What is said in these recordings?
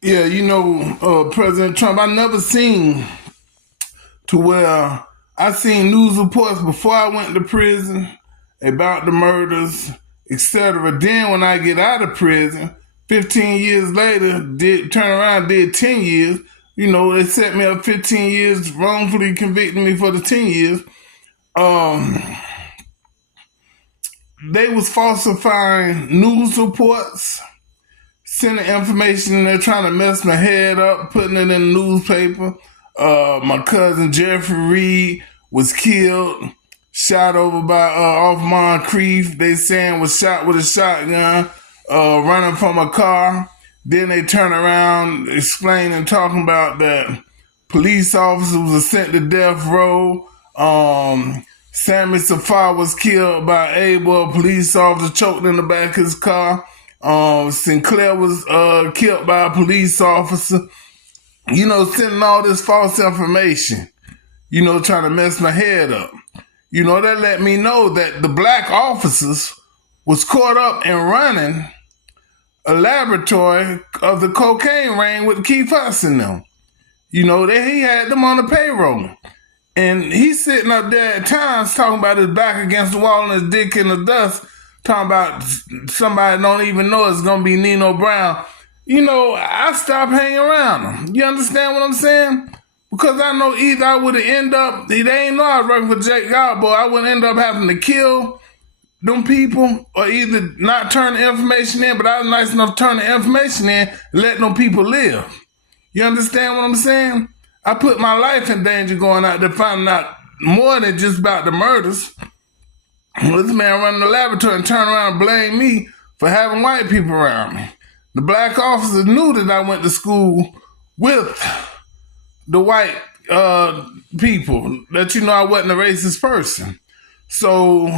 Yeah, President Trump, I never seen to where I seen news reports before I went to prison about the murders, etc. Then when I get out of prison, 15 years later, did turn around, did 10 years. They set me up 15 years, wrongfully convicted me for the 10 years. Um, they was falsifying news reports, sending information, they're trying to mess my head up, putting it in the newspaper. My cousin Jeffrey Reed was killed, shot over by off Moncrief. They saying was shot with a shotgun, running from a car. Then they turn around explaining, talking about that police officers were sent to death row. Sammy Safar was killed by a police officer, choked in the back of his car. Sinclair was killed by a police officer. Sending all this false information, trying to mess my head up. That let me know that the black officers was caught up in running a laboratory of the cocaine ring with Keith Hudson them. That he had them on the payroll. And he's sitting up there at times talking about his back against the wall and his dick in the dust, talking about somebody don't even know it's going to be Nino Brown. I stopped hanging around him. You understand what I'm saying? Because I know either I would have ended up, they ain't know I was working for Jake Godboy, I would end up having to kill them people or either not turn the information in, but I was nice enough to turn the information in and let them people live. You understand what I'm saying? I put my life in danger going out there finding out more than just about the murders. This man running the laboratory and turn around and blame me for having white people around me. The black officers knew that I went to school with the white people, that I wasn't a racist person. So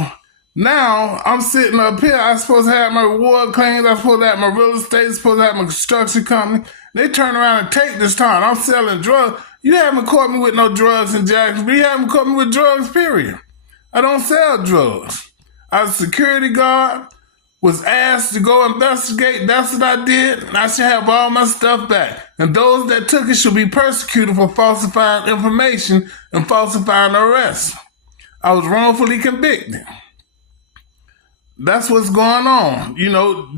now I'm sitting up here, I'm supposed to have my reward claims, I'm supposed to have my real estate, I'm supposed to have my construction company. They turn around and take this time. I'm selling drugs. You haven't caught me with no drugs in Jacksonville. You haven't caught me with drugs, period. I don't sell drugs. I was a security guard, was asked to go investigate. That's what I did. I should have all my stuff back. And those that took it should be persecuted for falsifying information and falsifying arrests. I was wrongfully convicted. That's what's going on.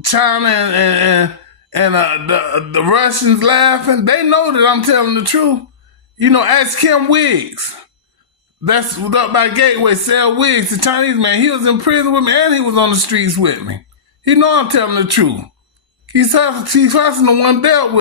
China and the Russians laughing. They know that I'm telling the truth. Ask Kim Wiggs. That's up by Gateway, Sell Wiggs, the Chinese man. He was in prison with me and he was on the streets with me. He know I'm telling the truth. He's the one dealt with.